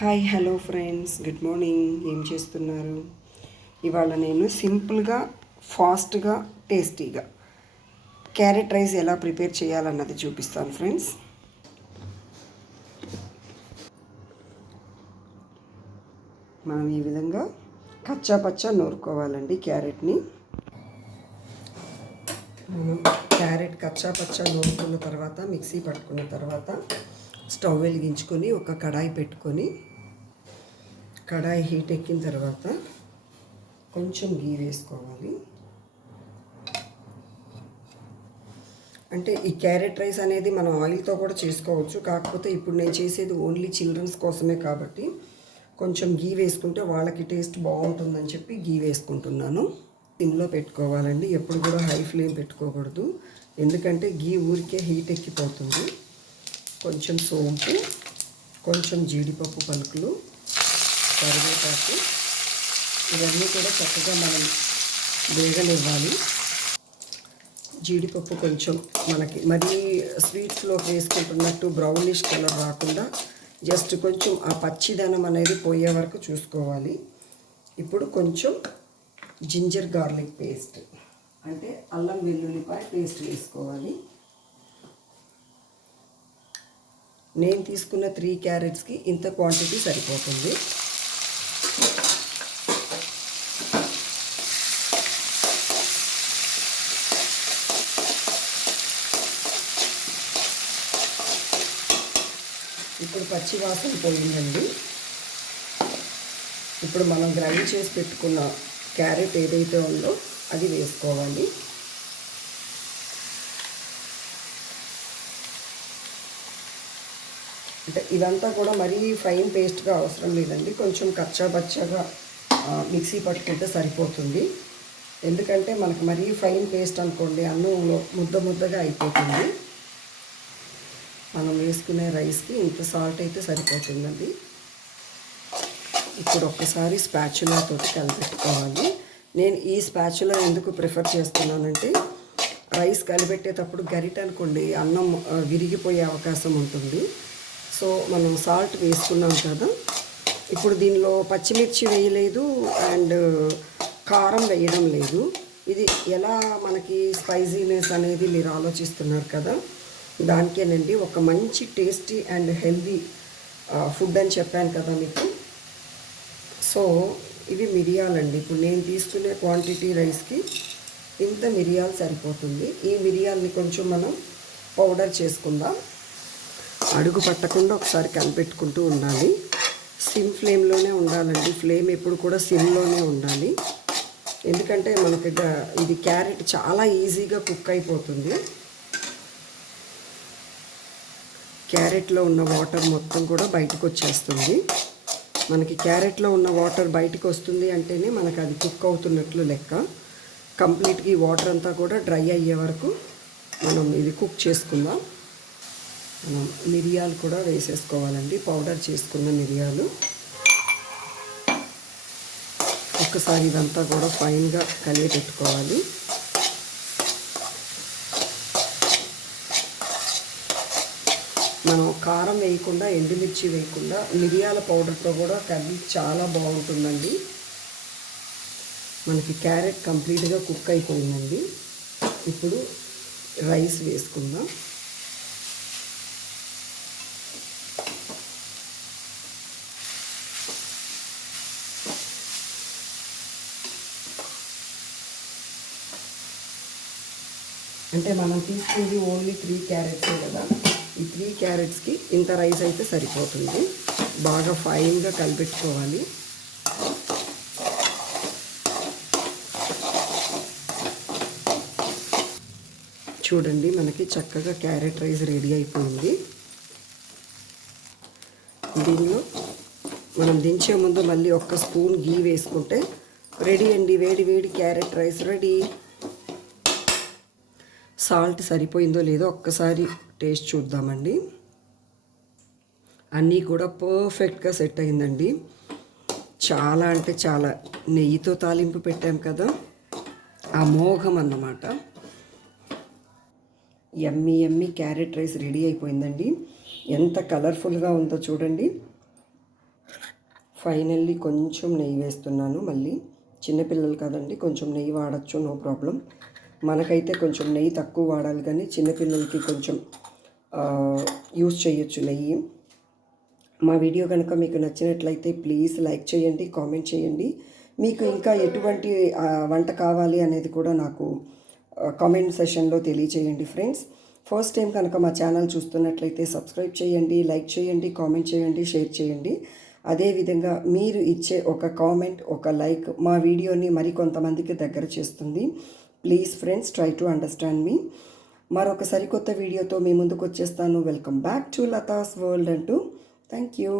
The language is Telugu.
Hi hello friends, good morning. ఏం చేస్తున్నారు? ఇవాళ నేను సింపుల్గా, ఫాస్ట్గా, టేస్టీగా క్యారెట్ రైస్ ఎలా ప్రిపేర్ చేయాలన్నది చూపిస్తాను ఫ్రెండ్స్. మనం ఈ విధంగా కచ్చా పచ్చా నూరుకోవాలండి క్యారెట్ని. క్యారెట్ కచ్చా పచ్చా నూరుకున్న తర్వాత, మిక్సీ పట్టుకున్న తర్వాత స్టవ్ వెలిగించుకొని ఒక కడాయి పెట్టుకొని, కడాయి హీట్ ఎక్కిన తర్వాత కొంచెం గీ వేసుకోవాలి. అంటే ఈ క్యారెట్ రైస్ అనేది మనం ఆయిల్తో కూడా చేసుకోవచ్చు, కాకపోతే ఇప్పుడు నేను చేసేది ఓన్లీ చిల్డ్రన్స్ కోసమే కాబట్టి కొంచెం గీ వేసుకుంటే వాళ్ళకి టేస్ట్ బాగుంటుందని చెప్పి గీ వేసుకుంటున్నాను. సిమ్లో పెట్టుకోవాలండి, ఎప్పుడు కూడా హై ఫ్లేమ్ పెట్టుకోకూడదు, ఎందుకంటే గీ ఊరికే హీట్ ఎక్కిపోతుంది. కొంచెం సోంపు, కొంచెం జీడిపప్పు పలుకులు, కరివేపాకు, ఇవన్నీ కూడా చక్కగా మనం వేగనివ్వాలి. జీడిపప్పు కొంచెం మనకి మరీ స్వీట్స్లో వేసుకుంటున్నట్టు బ్రౌనిష్ కలర్ రాకుండా జస్ట్ కొంచెం ఆ పచ్చిదనం అనేది పోయే వరకు చూసుకోవాలి. ఇప్పుడు కొంచెం జింజర్ గార్లిక్ పేస్ట్, అంటే అల్లం వెల్లుల్లిపాయ పేస్ట్ వేసుకోవాలి. నేను తీసుకున్న 3 క్యారెట్స్కి ఇంత క్వాంటిటీ సరిపోతుంది. ఇప్పుడు పచ్చి వాసన పోయిందండి. ఇప్పుడు మనం గ్రైండ్ చేసి పెట్టుకున్న క్యారెట్ ఏదైతే ఉందో అది వేసుకోవాలి. అంటే ఇదంతా కూడా మరీ ఫైన్ పేస్ట్గా అవసరం లేదండి, కొంచెం కచ్చా పచ్చగా మిక్సీ పట్టుకుంటే సరిపోతుంది. ఎందుకంటే మనకు మరీ ఫైన్ పేస్ట్ అనుకోండి అన్నంలో ముద్దగా అయిపోతుంది. మనం వేసుకునే రైస్కి ఇంత సాల్ట్ అయితే సరిపోతుందండి. ఇప్పుడు ఒక్కసారి స్పాచులా తోటి కలిపెట్టుకోవాలి. నేను ఈ స్పాచులా ఎందుకు ప్రిఫర్ చేస్తున్నానంటే, రైస్ కలిపెట్టేటప్పుడు గరిట అనుకోండి అన్నం విరిగిపోయే అవకాశం ఉంటుంది. సో మనం సాల్ట్ వేసుకున్నాం కదా, ఇప్పుడు దీనిలో పచ్చిమిర్చి వేయలేదు అండ్ కారం వేయడం లేదు. ఇది ఎలా మనకి స్పైసీనెస్ అనేది మీరు ఆలోచిస్తున్నారు కదా, దానికేనండి. ఒక మంచి టేస్టీ అండ్ హెల్దీ ఫుడ్ అని చెప్పాను కదా మీకు. సో ఇవి మిరియాలండి. ఇప్పుడు నేను తీసుకునే క్వాంటిటీ రైస్కి ఇంత మిరియాలు సరిపోతుంది. ఈ మిరియాలని కొంచెం మనం పౌడర్ చేసుకుందాం. అడుగు పట్టకుండా ఒకసారి కలిపెట్టుకుంటూ ఉండాలి. సిమ్ ఫ్లేమ్లోనే ఉండాలండి, ఫ్లేమ్ ఎప్పుడు కూడా సిమ్లోనే ఉండాలి. ఎందుకంటే మనకి ఇది క్యారెట్ చాలా ఈజీగా కుక్ అయిపోతుంది. క్యారెట్లో ఉన్న వాటర్ మొత్తం కూడా బయటకు వచ్చేస్తుంది. మనకి క్యారెట్లో ఉన్న వాటర్ బయటకు వస్తుంది అంటేనే మనకు అది కుక్ అవుతున్నట్లు లెక్క. కంప్లీట్గా ఈ వాటర్ అంతా కూడా డ్రై అయ్యే వరకు మనం ఇది కుక్ చేసుకుందాం. మనం మిరియాలు కూడా వేసేసుకోవాలండి, పౌడర్ చేసుకున్న మిరియాలు. ఒక్కసారి ఇదంతా కూడా ఫైన్గా కలిగి పెట్టుకోవాలి. మనం కారం వేయకుండా, ఎండుమిర్చి వేయకుండా మిరియాల పౌడర్తో కూడా కర్రీ చాలా బాగుంటుందండి. మనకి క్యారెట్ కంప్లీట్గా కుక్ అయిపోయిందండి. ఇప్పుడు రైస్ వేసుకుందాం. అంటే మనం తీసుకుంది ఓన్లీ 3 క్యారెట్సే కదా, ఈ 3 క్యారెట్స్కి ఇంత రైస్ అయితే సరిపోతుంది. బాగా ఫైన్గా కలిపెట్టుకోవాలి. చూడండి, మనకి చక్కగా క్యారెట్ రైస్ రెడీ అయిపోయింది. దీనిలో మనం దించే ముందు మళ్ళీ ఒక్క స్పూన్ గీ వేసుకుంటే రెడీ అండి, వేడి వేడి క్యారెట్ రైస్ రెడీ. సాల్ట్ సరిపోయిందో లేదో ఒక్కసారి టేస్ట్ చూద్దామండి. అన్నీ కూడా పర్ఫెక్ట్గా సెట్ అయిందండి. చాలా అంటే చాలా నెయ్యితో తాలింపు పెట్టాం కదా, ఆ మోహం అన్నమాట. యమ్మీ క్యారెట్ రైస్ రెడీ అయిపోయిందండి. ఎంత కలర్ఫుల్గా ఉందో చూడండి. ఫైనల్లీ కొంచెం నెయ్యి వేస్తున్నాను. మళ్ళీ చిన్నపిల్లలు కదండి, కొంచెం నెయ్యి వాడచ్చు, నో ప్రాబ్లం. మనకైతే కొంచెం నెయ్యి తక్కువ వాడాలి, కానీ చిన్నపిల్లలకి కొంచెం యూస్ చేయొచ్చు నెయ్యి. మా వీడియో కనుక మీకు నచ్చినట్లయితే ప్లీజ్ లైక్ చేయండి, కామెంట్ చేయండి. మీకు ఇంకా ఎటువంటి వంట కావాలి అనేది కూడా నాకు కామెంట్ సెషన్లో తెలియచేయండి ఫ్రెండ్స్. ఫస్ట్ టైం కనుక మా ఛానల్ చూస్తున్నట్లయితే సబ్స్క్రైబ్ చేయండి, లైక్ చేయండి, కామెంట్ చేయండి, షేర్ చేయండి. అదేవిధంగా మీరు ఇచ్చే ఒక కామెంట్, ఒక లైక్ మా వీడియోని మరికొంతమందికి దగ్గర చేస్తుంది. Please friends, try to understand me. మరొక సరికొత్త వీడియోతో మీ ముందుకు వచ్చేస్తాను. Welcome back to Latha's World అంటూ. Thank you.